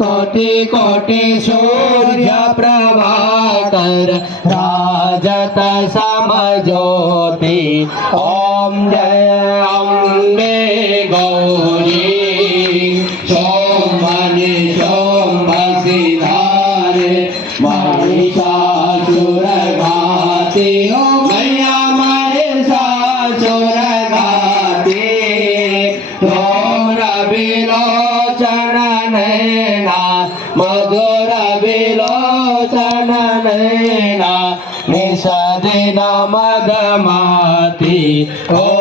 कोटि कोटि सूर्य प्रभाकर राजत समज्योति ओम जय अम्बे गौरी सोमनि सोमसिधारे महिषासुरघाती ओ मैया महिषासुरघाती विलोचन नैना मधुर विलोचन नैना निषदिन मदमाती ओ